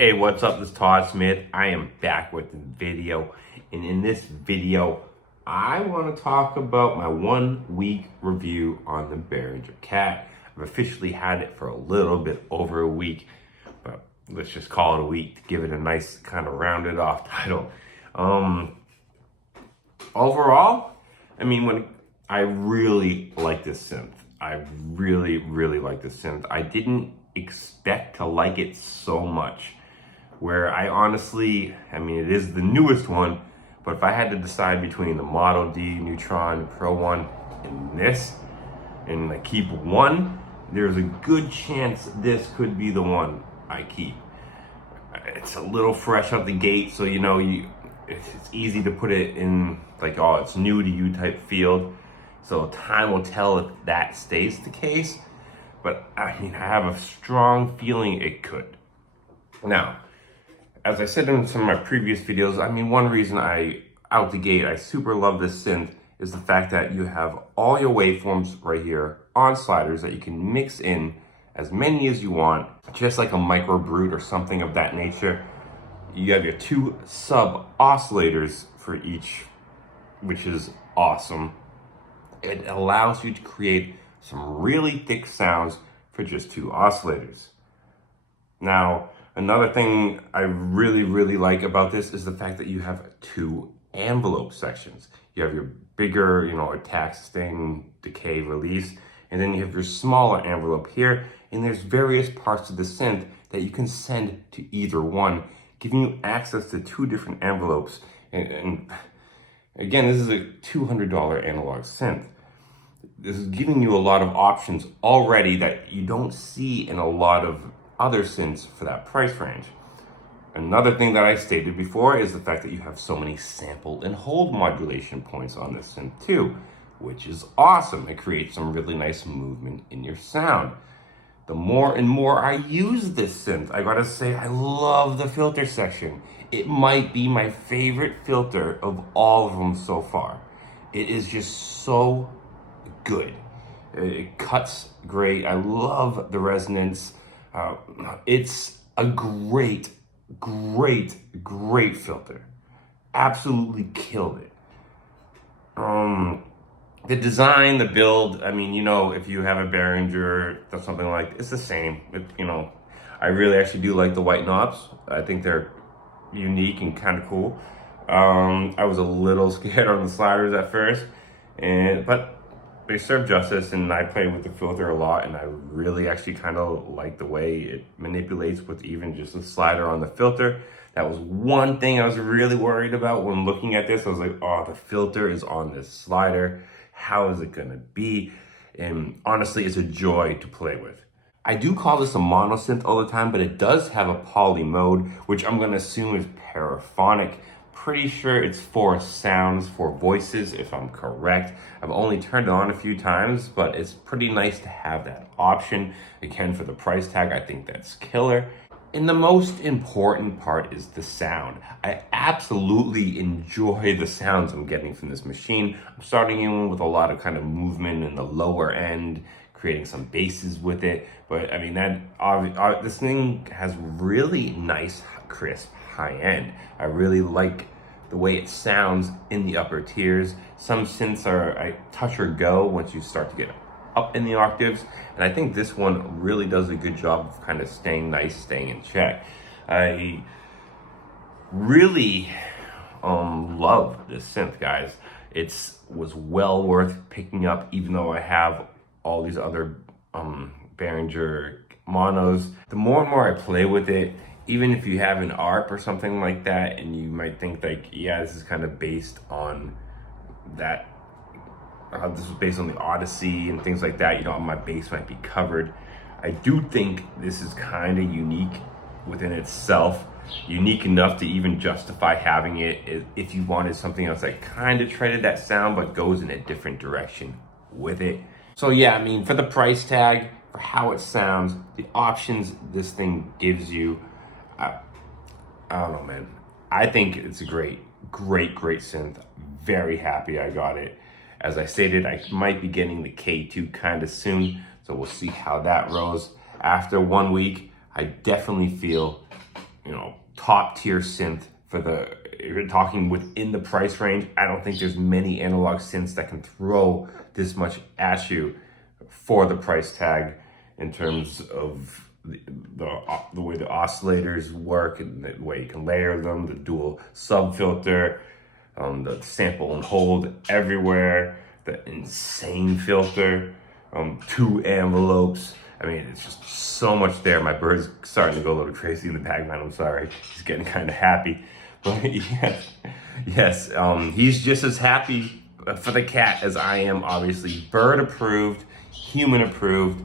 Hey, what's up? This is Todd Smith. I am back with a video, and in this video, I want to talk about my 1 week review on the Behringer Cat. I've officially had it for a little bit over a week, but let's just call it a week to give it a nice kind of rounded off title. Overall, I really like this synth. I really like this synth. I didn't expect to like it so much. Where I honestly, it is the newest one, but if I had to decide between the Model D Neutron Pro 1 and this, and I keep one, there's a good chance this could be the one I keep. It's a little fresh out the gate, so it's easy to put it in like, oh, it's new to you type field. So time will tell if that stays the case, but I have a strong feeling it could. Now, as I said in some of my previous videos, one reason out the gate, I super love this synth is the fact that you have all your waveforms right here on sliders that you can mix in as many as you want, just like a micro brute or something of that nature. You have your 2 sub oscillators for each, which is awesome. It allows you to create some really thick sounds for just 2 oscillators. Now, another thing I really like about this is the fact that you have 2 envelope sections. You have your bigger, attack, sustain, decay, release, and then you have your smaller envelope here, and there's various parts of the synth that you can send to either one, giving you access to 2 different envelopes. And again, this is a $200 analog synth. This is giving you a lot of options already that you don't see in a lot of other synths for that price range. Another thing that I stated before is the fact that you have so many sample and hold modulation points on this synth too, which is awesome. It creates some really nice movement in your sound. The more and more I use this synth, I gotta say, I love the filter section. It might be my favorite filter of all of them so far. It is just so good. It cuts great. I love the resonance. It's a great filter. Absolutely killed it. The design, the build, if you have a Behringer or something like, it's the same. I really actually do like the white knobs. I think they're unique and kind of cool. I was a little scared on the sliders at first, but they serve justice, and I play with the filter a lot, and I really actually kind of like the way it manipulates with even just a slider on the filter. That was one thing I was really worried about when looking at this. I was like, oh, the filter is on this slider. How is it gonna be? And honestly, it's a joy to play with. I do call this a mono synth all the time, but it does have a poly mode, which I'm gonna assume is paraphonic. Pretty sure it's 4 sounds, 4 voices, if I'm correct. I've only turned it on a few times, but it's pretty nice to have that option. Again, for the price tag, I think that's killer. And the most important part is the sound. I absolutely enjoy the sounds I'm getting from this machine. I'm starting in with a lot of kind of movement in the lower end, creating some basses with it. But this thing has really nice, crisp high end. I really like the way it sounds in the upper tiers. Some synths are a touch or go once you start to get up in the octaves, and I think this one really does a good job of kind of staying in check. I really love this synth, guys. It was well worth picking up, even though I have all these other Behringer monos. The more and more I play with it, even if you have an ARP or something like that, and you might think like, yeah, this is kind of based on that, this was based on the Odyssey and things like that, my bass might be covered. I do think this is kind of unique within itself, unique enough to even justify having it if you wanted something else that kind of treaded that sound but goes in a different direction with it. So yeah, for the price tag, for how it sounds, the options this thing gives you, I don't know, man. I think it's a great synth. Very happy I got it. As I stated, I might be getting the K2 kind of soon, so we'll see how that rolls. After 1 week, I definitely feel you know, top tier synth for the, if you're talking within the price range. I don't think there's many analog synths that can throw this much at you for the price tag, in terms of the way the oscillators work and the way you can layer them, the dual sub filter, the sample and hold everywhere, the insane filter, 2 envelopes. I mean, it's just so much there. My bird's starting to go a little crazy in the background. I'm sorry. He's getting kind of happy. But yes, he's just as happy for the cat as I am, obviously. Bird approved, human approved.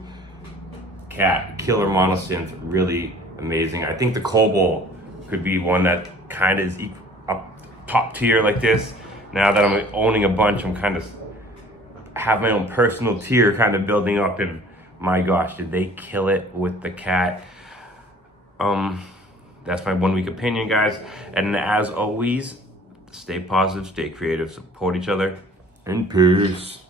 Cat, killer monosynth, really amazing. I think the Cobalt could be one that kind of is up top tier like this. Now that I'm owning a bunch, I'm kind of have my own personal tier kind of building up, and my gosh, did they kill it with the Cat. That's my 1 week opinion, guys. And as always, stay positive, stay creative, support each other, and peace.